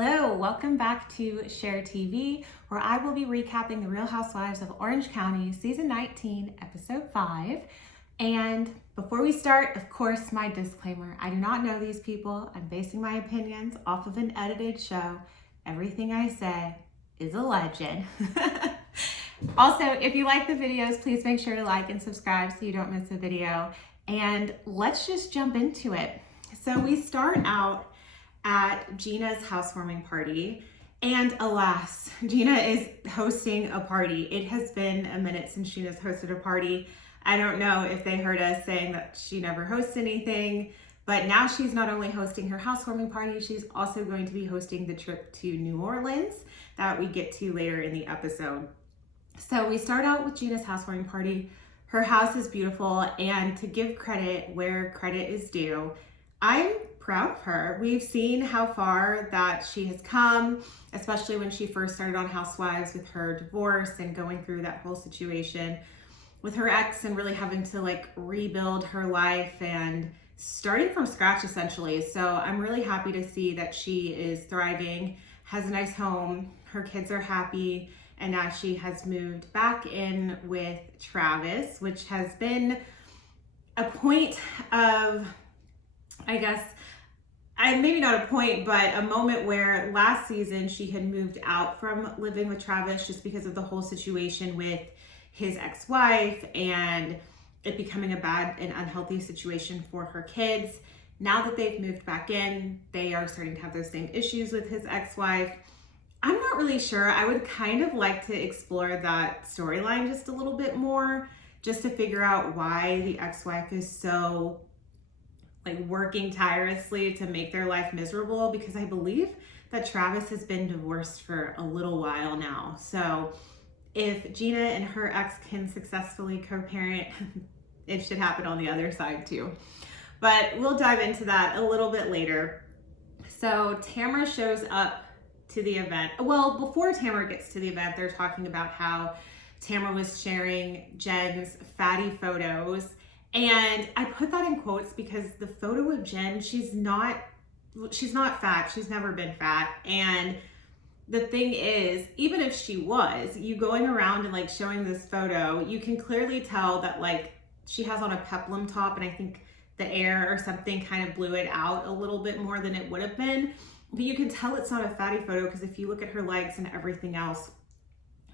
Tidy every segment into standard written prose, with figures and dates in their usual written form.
Hello, welcome back to Share TV, where I will be recapping The Real Housewives of Orange County, Season 19, Episode 5. And before we start, of course, my disclaimer. I do not know these people. I'm basing my opinions off of an edited show. Everything I say is a legend. Also, if you like the videos, please make sure to like and subscribe so you don't miss a video. And let's just jump into it. So we start out at Gina's housewarming party, and alas, Gina is hosting a party. It has been a minute since Gina's hosted a party. I don't know if they heard us saying that she never hosts anything, but now she's not only hosting her housewarming party, she's also going to be hosting the trip to New Orleans that we get to later in the episode. So we start out with Gina's housewarming party. Her house is beautiful, and to give credit where credit is due, I'm proud of her. We've seen how far that she has come, especially when she first started on Housewives with her divorce and going through that whole situation with her ex and really having to rebuild her life and starting from scratch essentially. So I'm really happy to see that she is thriving, has a nice home, her kids are happy, and now she has moved back in with Travis, which has been a point of, maybe not a point, but a moment where last season she had moved out from living with Travis just because of the whole situation with his ex-wife and it becoming a bad and unhealthy situation for her kids. Now that they've moved back in, they are starting to have those same issues with his ex-wife. I'm not really sure. I would kind of like to explore that storyline just a little bit more, just to figure out why the ex-wife is so working tirelessly to make their life miserable, because I believe that Travis has been divorced for a little while now. So if Gina and her ex can successfully co-parent, it should happen on the other side too. But we'll dive into that a little bit later. So Tamara shows up to the event. Well, before Tamara gets to the event, they're talking about how Tamara was sharing Jen's fatty photos. And I put that in quotes because the photo of Jen, she's not fat. She's never been fat. And the thing is, even if she was, you going around and showing this photo, you can clearly tell that she has on a peplum top, and I think the air or something kind of blew it out a little bit more than it would have been. But you can tell it's not a fatty photo because if you look at her legs and everything else,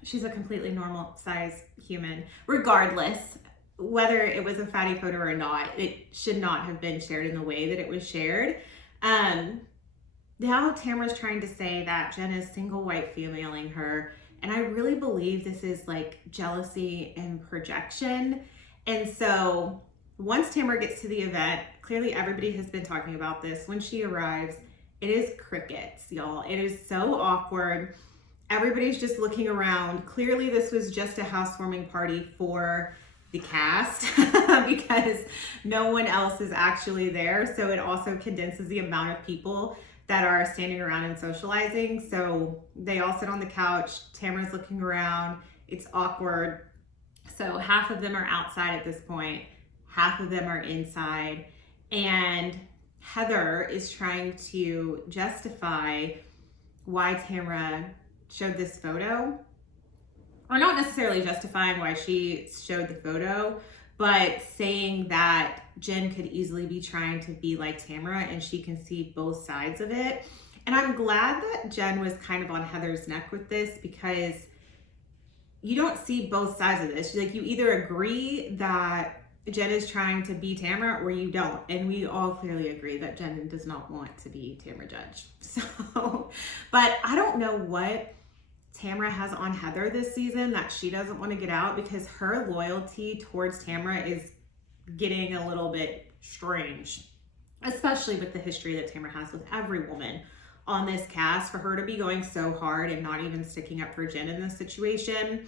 she's a completely normal size human. Regardless, whether it was a fatty photo or not, it should not have been shared in the way that it was shared. Now Tamara's trying to say that Jen is single white femaling her, and I really believe this is jealousy and projection. And so once Tamara gets to the event, clearly everybody has been talking about this. When she arrives, it is crickets, y'all. It is so awkward. Everybody's just looking around. Clearly this was just a housewarming party for the cast because no one else is actually there. So it also condenses the amount of people that are standing around and socializing. So they all sit on the couch. Tamara's looking around. It's awkward. So half of them are outside at this point. Half of them are inside. And Heather is trying to justify why Tamara showed this photo. Or not necessarily justifying why she showed the photo, but saying that Jen could easily be trying to be like Tamara and she can see both sides of it. And I'm glad that Jen was kind of on Heather's neck with this, because you don't see both sides of this. You either agree that Jen is trying to be Tamara or you don't. And we all clearly agree that Jen does not want to be Tamara Judge. So, but I don't know what Tamara has on Heather this season that she doesn't want to get out, because her loyalty towards Tamara is getting a little bit strange, especially with the history that Tamara has with every woman on this cast. For her to be going so hard and not even sticking up for Jen in this situation.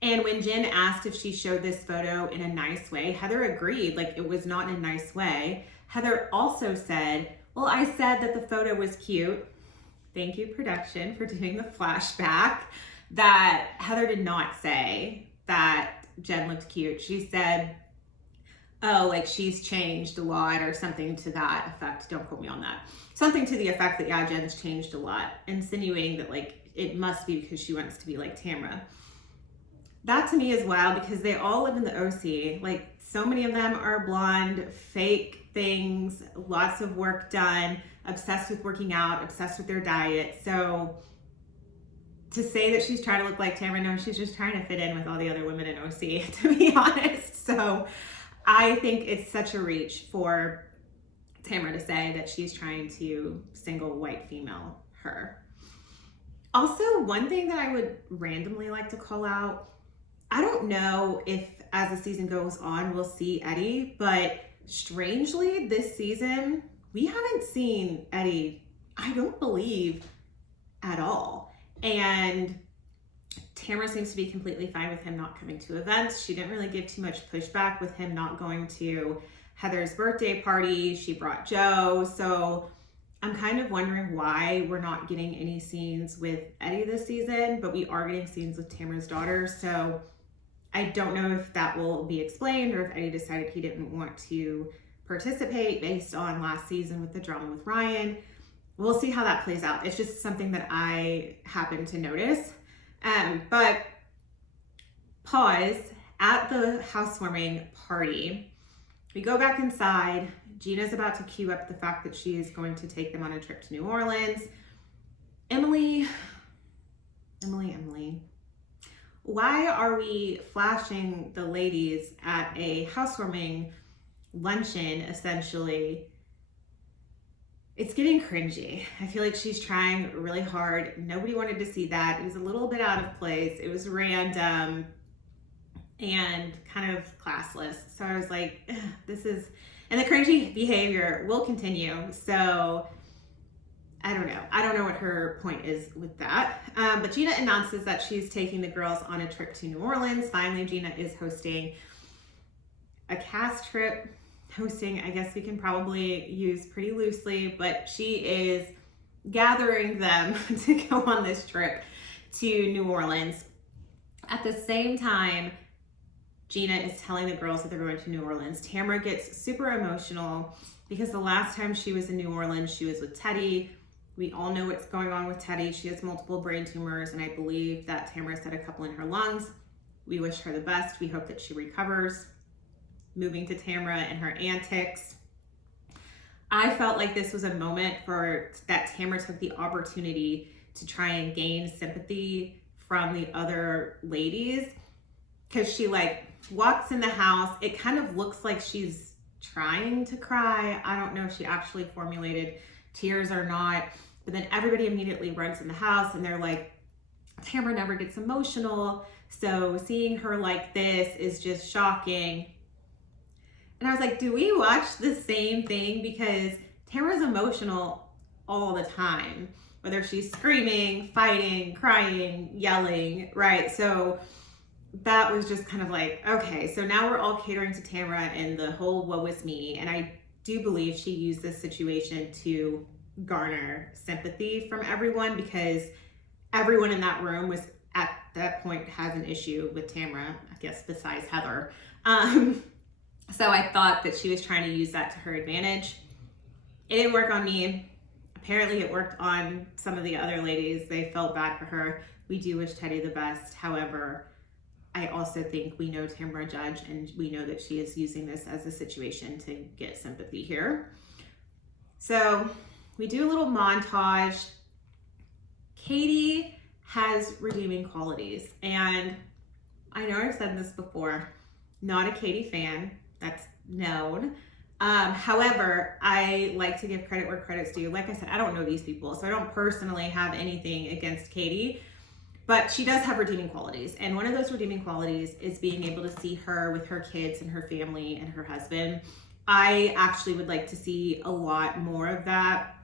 And when Jen asked if she showed this photo in a nice way, Heather agreed, it was not in a nice way. Heather also said, well, I said that the photo was cute. Thank you, production, for doing the flashback. That Heather did not say that Jen looked cute. She said, oh, like she's changed a lot or something to that effect. Don't quote me on that. Something to the effect that, yeah, Jen's changed a lot, insinuating that like it must be because she wants to be like Tamra. That to me is wild because they all live in the OC. Like so many of them are blonde, fake things, lots of work done, obsessed with working out, obsessed with their diet. So to say that she's trying to look like Tamra, no, she's just trying to fit in with all the other women in OC, to be honest. So I think it's such a reach for Tamra to say that she's trying to single white female her. Also, one thing that I would randomly like to call out, I don't know if as the season goes on, we'll see Eddie, but strangely this season, we haven't seen Eddie, I don't believe, at all. And Tamra seems to be completely fine with him not coming to events. She didn't really give too much pushback with him not going to Heather's birthday party. She brought Joe. So I'm kind of wondering why we're not getting any scenes with Eddie this season, but we are getting scenes with Tamra's daughter. So I don't know if that will be explained or if Eddie decided he didn't want to participate based on last season with the drama with Ryan. We'll see how that plays out. It's just something that I happened to notice. But pause, at the housewarming party, we go back inside. Gina's about to cue up the fact that she is going to take them on a trip to New Orleans. Emily, why are we flashing the ladies at a housewarming luncheon, essentially? It's getting cringy. I feel like she's trying really hard. Nobody wanted to see that. It was a little bit out of place. It was random and kind of classless. So I was like, this is, and the cringy behavior will continue. So I don't know. I don't know what her point is with that. But Gina announces that she's taking the girls on a trip to New Orleans. Finally, Gina is hosting a cast trip. Hosting, I guess we can probably use pretty loosely, but she is gathering them to go on this trip to New Orleans. At the same time, Gina is telling the girls that they're going to New Orleans. Tamra gets super emotional because the last time she was in New Orleans, she was with Teddy. We all know what's going on with Teddy. She has multiple brain tumors, and I believe that Tamra had a couple in her lungs. We wish her the best. We hope that she recovers. Moving to Tamra and her antics. I felt like this was a moment for that Tamra took the opportunity to try and gain sympathy from the other ladies, because she like walks in the house. It kind of looks like she's trying to cry. I don't know if she actually formulated tears or not, but then everybody immediately runs in the house and they're like, Tamra never gets emotional. So seeing her like this is just shocking. And I was like, do we watch the same thing? Because Tamra's emotional all the time, whether she's screaming, fighting, crying, yelling, right? So that was just kind of like, okay, so now we're all catering to Tamra and the whole woe is me. And I do believe she used this situation to garner sympathy from everyone, because everyone in that room was at that point has an issue with Tamra, I guess, besides Heather. So I thought that she was trying to use that to her advantage. It didn't work on me. Apparently it worked on some of the other ladies. They felt bad for her. We do wish Teddy the best. However, I also think we know Tamra Judge, and we know that she is using this as a situation to get sympathy here. So we do a little montage. Katie has redeeming qualities, and I know I've said this before, not a Katie fan. That's known. However, I like to give credit where credit's due. Like I said, I don't know these people, so I don't personally have anything against Katie, but she does have redeeming qualities. And one of those redeeming qualities is being able to see her with her kids and her family and her husband. I actually would like to see a lot more of that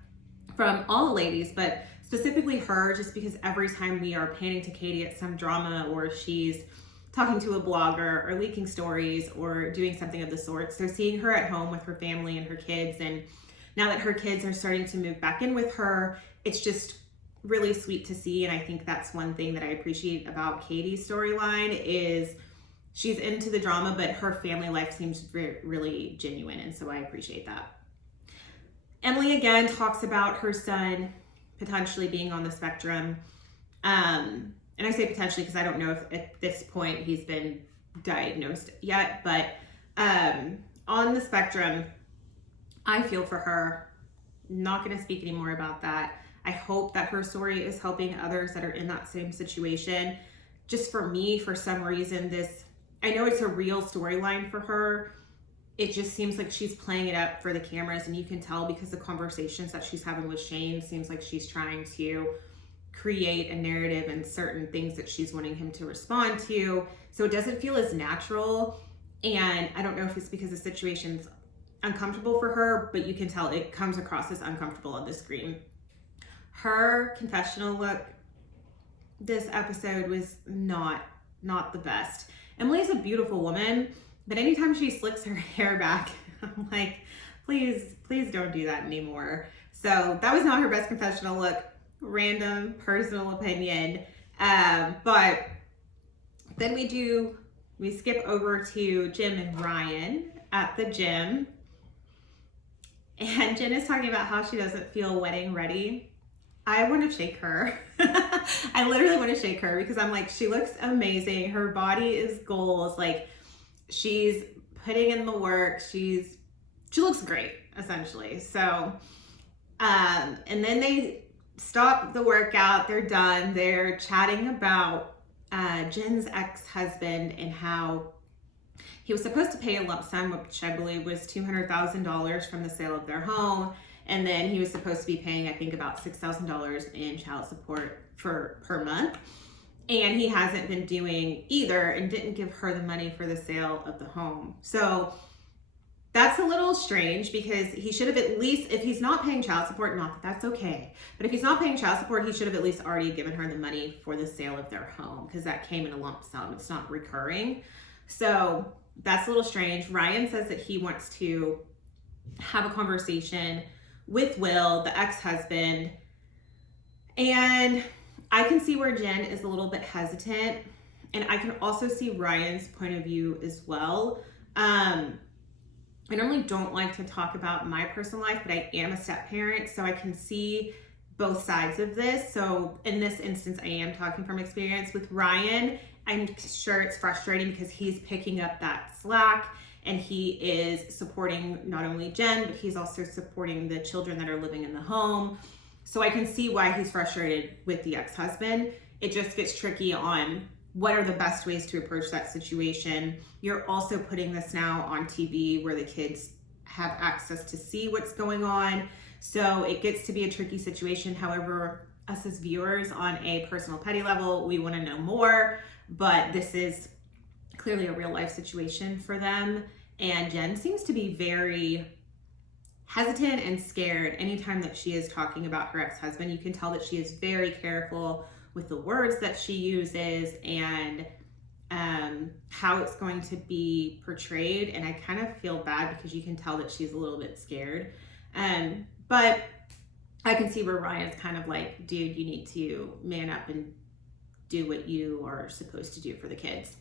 from all the ladies, but specifically her, just because every time we are panning to Katie at some drama, or she's talking to a blogger or leaking stories or doing something of the sort. So seeing her at home with her family and her kids, and now that her kids are starting to move back in with her, it's just really sweet to see. And I think that's one thing that I appreciate about Katie's storyline is she's into the drama, but her family life seems really genuine. And so I appreciate that. Emily again talks about her son potentially being on the spectrum. And I say potentially because I don't know if at this point he's been diagnosed yet, but on the spectrum, I feel for her. Not going to speak anymore about that. I hope that her story is helping others that are in that same situation. Just for me, for some reason, I know it's a real storyline for her. It just seems like she's playing it up for the cameras, and you can tell because the conversations that she's having with Shane seems like she's trying to create a narrative and certain things that she's wanting him to respond to. So it doesn't feel as natural. And I don't know if it's because the situation's uncomfortable for her, but you can tell it comes across as uncomfortable on the screen. Her confessional look this episode was not the best. Emily's a beautiful woman, but anytime she slicks her hair back, I'm like, please don't do that anymore. So that was not her best confessional look. Random personal opinion. But then we skip over to Jim and Ryan at the gym. And Jen is talking about how she doesn't feel wedding ready. I want to shake her. I literally want to shake her because I'm like, she looks amazing. Her body is goals. Like, she's putting in the work. She looks great, essentially. So, and then they stop the workout. They're done. They're chatting about Jen's ex-husband and how he was supposed to pay a lump sum, which I believe was $200,000 from the sale of their home. And then he was supposed to be paying, I think, about $6,000 in child support per month. And he hasn't been doing either and didn't give her the money for the sale of the home. So that's a little strange because he should have at least, if he's not paying child support, not that that's okay, but if he's not paying child support, he should have at least already given her the money for the sale of their home because that came in a lump sum. It's not recurring. So that's a little strange. Ryan says that he wants to have a conversation with Will, the ex-husband, and I can see where Jen is a little bit hesitant, and I can also see Ryan's point of view as well. I normally don't like to talk about my personal life, but I am a step parent, so I can see both sides of this. So in this instance, I am talking from experience. With Ryan, I'm sure it's frustrating because he's picking up that slack and he is supporting not only Jen, but he's also supporting the children that are living in the home. So I can see why he's frustrated with the ex-husband. It just gets tricky on what are the best ways to approach that situation. You're also putting this now on TV where the kids have access to see what's going on. So it gets to be a tricky situation. However, us as viewers on a personal petty level, we want to know more, but this is clearly a real life situation for them. And Jen seems to be very hesitant and scared anytime that she is talking about her ex-husband. You can tell that she is very careful with the words that she uses and how it's going to be portrayed. And I kind of feel bad because you can tell that she's a little bit scared. But I can see where Ryan's kind of like, dude, you need to man up and do what you are supposed to do for the kids.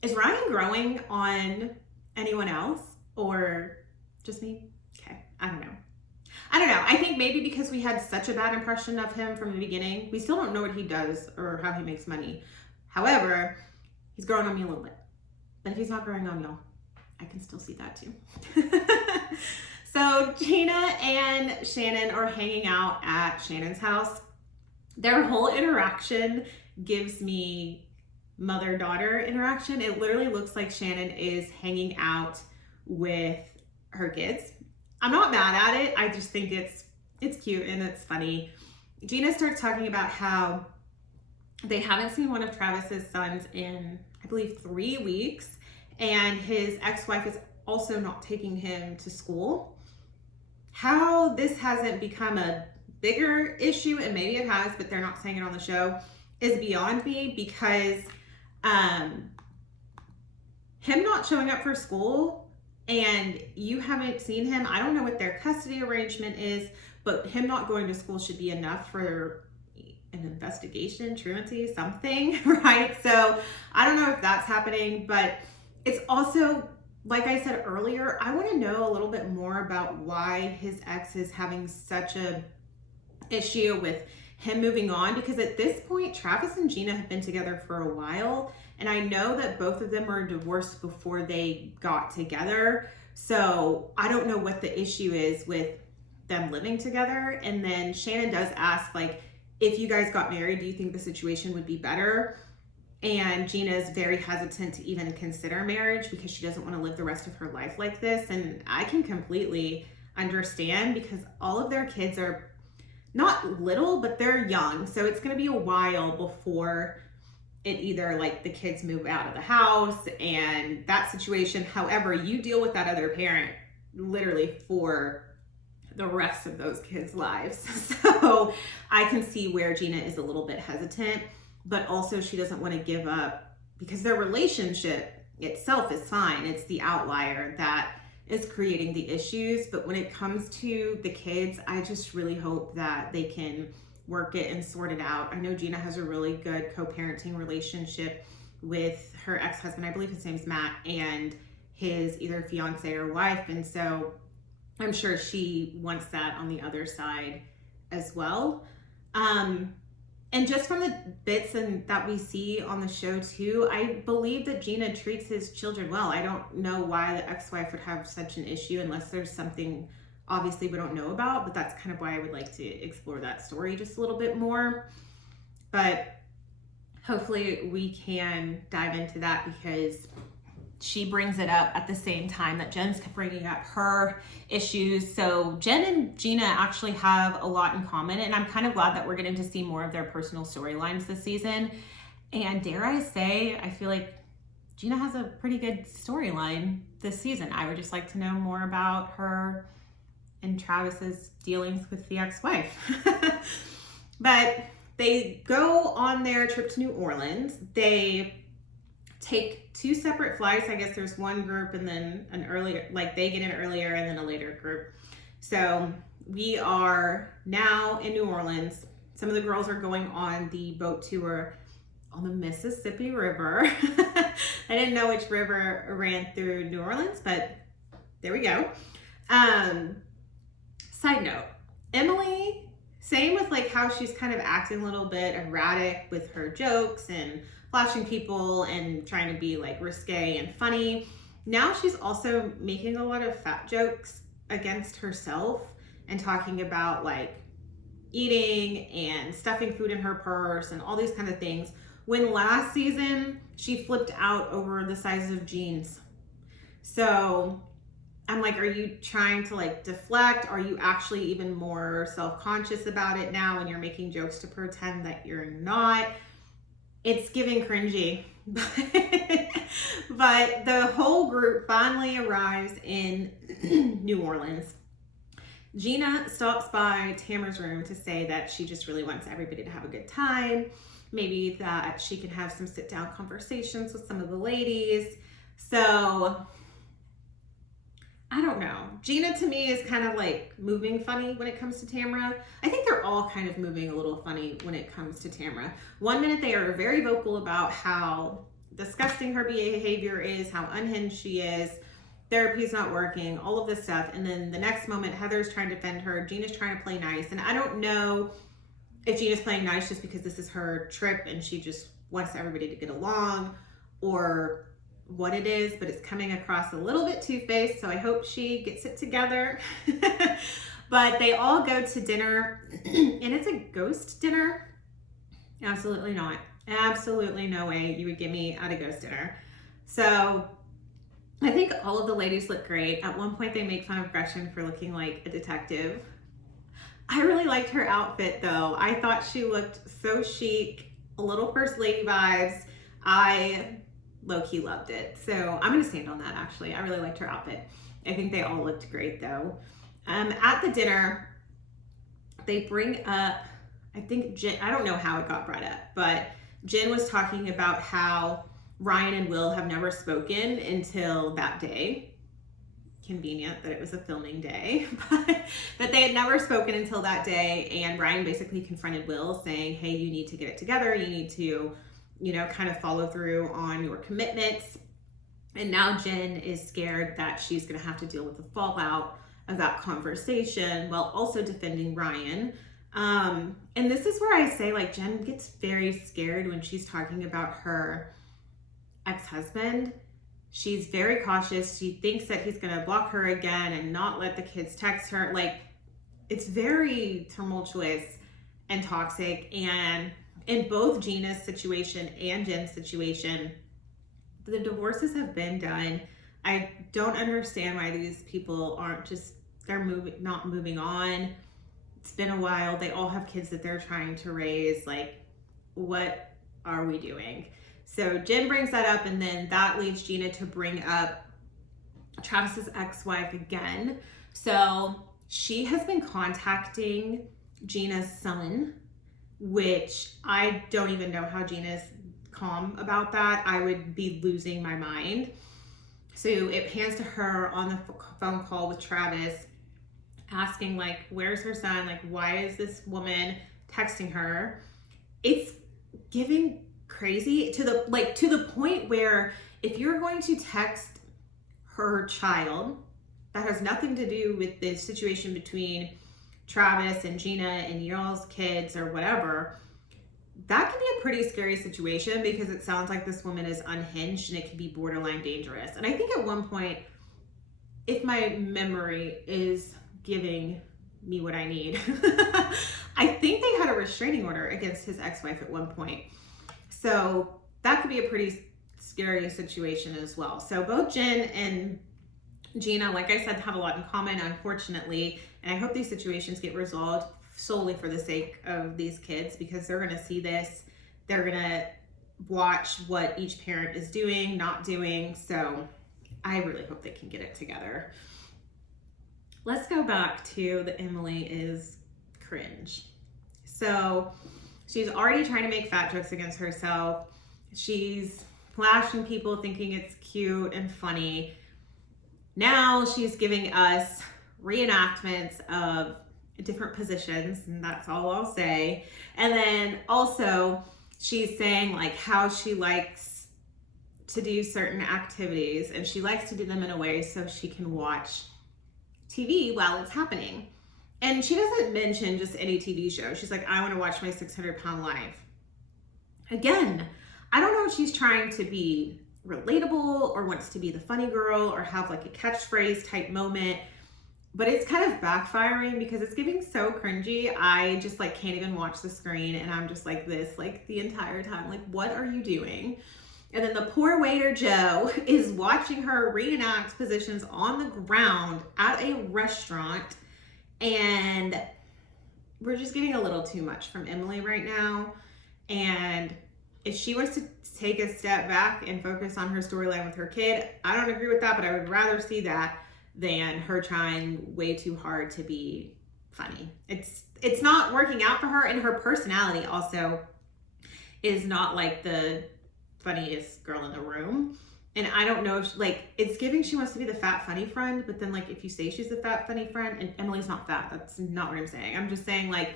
Is Ryan growing on anyone else or just me? Okay, I don't know. I think maybe because we had such a bad impression of him from the beginning, we still don't know what he does or how he makes money. However, he's growing on me a little bit. But if he's not growing on y'all, I can still see that too. So Gina and Shannon are hanging out at Shannon's house. Their whole interaction gives me mother-daughter interaction. It literally looks like Shannon is hanging out with her kids. I'm not mad at it. I just think it's cute and it's funny. Gina starts talking about how they haven't seen one of Travis's sons in, I believe, 3 weeks. And his ex-wife is also not taking him to school. How this hasn't become a bigger issue, and maybe it has, but they're not saying it on the show, is beyond me because him not showing up for school and you haven't seen him, I don't know what their custody arrangement is, but him not going to school should be enough for an investigation, truancy, something, right? So I don't know if that's happening, but it's also, like I said earlier, I want to know a little bit more about why his ex is having such a issue with him moving on, because at this point, Travis and Gina have been together for a while, and I know that both of them were divorced before they got together. So I don't know what the issue is with them living together. And then Shannon does ask, like, if you guys got married, do you think the situation would be better? And Gina is very hesitant to even consider marriage because she doesn't want to live the rest of her life like this. And I can completely understand, because all of their kids are not little, but they're young. So it's going to be a while before it either, like, the kids move out of the house and that situation. However, you deal with that other parent literally for the rest of those kids' lives. So I can see where Gina is a little bit hesitant, but also she doesn't want to give up, because their relationship itself is fine. It's the outlier that is creating the issues. But when it comes to the kids, I just really hope that they can work it and sort it out. I know Gina has a really good co-parenting relationship with her ex-husband. I believe his name's Matt, and his either fiance or wife. And so I'm sure she wants that on the other side as well. And just from the bits that we see on the show too, I believe that Gina treats his children well. I don't know why the ex-wife would have such an issue, unless there's something obviously we don't know about, but that's kind of why I would like to explore that story just a little bit more. But hopefully we can dive into that, because she brings it up at the same time that Jen's bringing up her issues. So Jen and Gina actually have a lot in common, and I'm kind of glad that we're getting to see more of their personal storylines this season. And dare I say, I feel like Gina has a pretty good storyline this season. I would just like to know more about her and Travis's dealings with the ex-wife. But they go on their trip to New Orleans. They take two separate flights. I guess there's one group and then an earlier, like they get in earlier and then a later group. So we are now in New Orleans. Some of the girls are going on the boat tour on the Mississippi River. I didn't know which river ran through New Orleans, but there we go. Side note, Emily, same with like how she's kind of acting a little bit erratic with her jokes and flashing people and trying to be like risque and funny. Now she's also making a lot of fat jokes against herself and talking about like eating and stuffing food in her purse and all these kind of things. When last season she flipped out over the size of jeans. So I'm like, are you trying to like deflect? Are you actually even more self-conscious about it now when you're making jokes to pretend that you're not? It's giving cringy. But the whole group finally arrives in New Orleans. Gina stops by Tamara's room to say that she just really wants everybody to have a good time. Maybe that she can have some sit-down conversations with some of the ladies. So I don't know. Gina to me is kind of like moving funny when it comes to Tamara. I think they're all kind of moving a little funny when it comes to Tamara. One minute they are very vocal about how disgusting her behavior is, how unhinged she is, therapy's not working, all of this stuff. And then the next moment, Heather's trying to defend her. Gina's trying to play nice. And I don't know if Gina's playing nice just because this is her trip and she just wants everybody to get along, or what it is, but it's coming across a little bit two-faced, so I hope she gets it together. But they all go to dinner, and it's a ghost dinner. Absolutely not. Absolutely no way you would get me at a ghost dinner. So I think all of the ladies look great. At one point they make fun of Gretchen for looking like a detective. I really liked her outfit though. I thought she looked so chic, a little first lady vibes. I low-key loved it. So I'm gonna stand on that actually. I really liked her outfit. I think they all looked great though. At the dinner, they bring up, I think Jen, I don't know how it got brought up, but Jen was talking about how Ryan and Will have never spoken until that day. convenient that it was a filming day, but that they had never spoken until that day. And Ryan basically confronted Will saying, hey, you need to get it together. You need to, you know, kind of follow through on your commitments. And now Jen is scared that she's going to have to deal with the fallout of that conversation while also defending Ryan. And this is where I say, like, Jen gets very scared when she's talking about her ex-husband. She's very cautious. She thinks that he's going to block her again and not let the kids text her. Like, it's very tumultuous and toxic. And in both Gina's situation and Jen's situation, the divorces have been done. I don't understand why these people aren't just, not moving on. It's been a while. They all have kids that they're trying to raise. Like, what are we doing? So Jen brings that up, and then that leads Gina to bring up Travis's ex-wife again. So she has been contacting Gina's son, which I don't even know how Gina's calm about that. I would be losing my mind. So it pans to her on the phone call with Travis, asking, like, where's her son? Like, why is this woman texting her? It's giving crazy to the point where if you're going to text her child, that has nothing to do with the situation between Travis and Gina and y'all's kids or whatever, that can be a pretty scary situation, because it sounds like this woman is unhinged and it can be borderline dangerous. And I think at one point, if my memory is giving me what I need, I think they had a restraining order against his ex-wife at one point. So that could be a pretty scary situation as well. So both Jen and Gina, like I said, have a lot in common, unfortunately. And I hope these situations get resolved solely for the sake of these kids, because they're going to see this. They're going to watch what each parent is doing, not doing. So I really hope they can get it together. Let's go back to the Emily is cringe. So she's already trying to make fat jokes against herself. She's flashing people thinking it's cute and funny. Now she's giving us reenactments of different positions, and that's all I'll say. And then also she's saying, like, how she likes to do certain activities, and she likes to do them in a way so she can watch TV while it's happening. And she doesn't mention just any TV show. She's like, I want to watch my 600-pound life. Again, I don't know if she's trying to be relatable or wants to be the funny girl or have like a catchphrase type moment, but it's kind of backfiring because it's giving so cringy. I just like can't even watch the screen, and I'm just like this, like the entire time, like, what are you doing? And then the poor waiter Joe is watching her reenact positions on the ground at a restaurant, and we're just getting a little too much from Emily right now. And if she wants to take a step back and focus on her storyline with her kid, I don't agree with that, but I would rather see that than her trying way too hard to be funny. It's not working out for her, and her personality also is not like the funniest girl in the room. And I don't know if it's giving she wants to be the fat funny friend, but then like if you say she's the fat funny friend, and Emily's not fat, that's not what I'm saying. I'm just saying, like,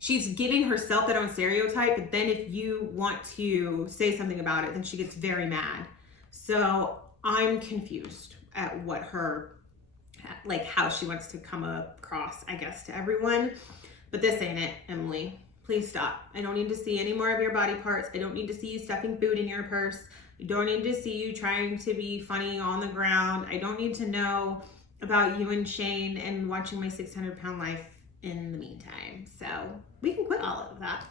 she's giving herself that own stereotype, but then if you want to say something about it, then she gets very mad. So I'm confused at what her, like, how she wants to come across, I guess, to everyone. But this ain't it, Emily. Please stop. I don't need to see any more of your body parts. I don't need to see you stuffing food in your purse. I don't need to see you trying to be funny on the ground. I don't need to know about you and Shane and watching my 600-pound life in the meantime. So we can quit all of that.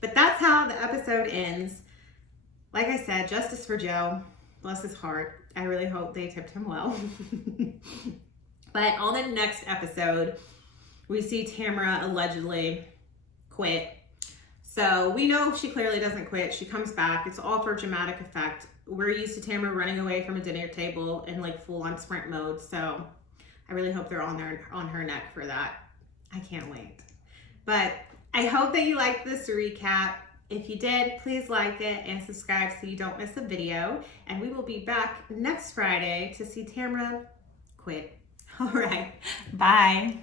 But that's how the episode ends. Like I said, justice for Joe. Bless his heart. I really hope they tipped him well. But on the next episode, we see Tamara allegedly quit. So we know she clearly doesn't quit. She comes back. It's all for dramatic effect. We're used to Tamara running away from a dinner table in like full on sprint mode. So I really hope they're on her neck for that. I can't wait. But I hope that you liked this recap. If you did, please like it and subscribe so you don't miss a video. And we will be back next Friday to see Tamara quit. All right. Bye.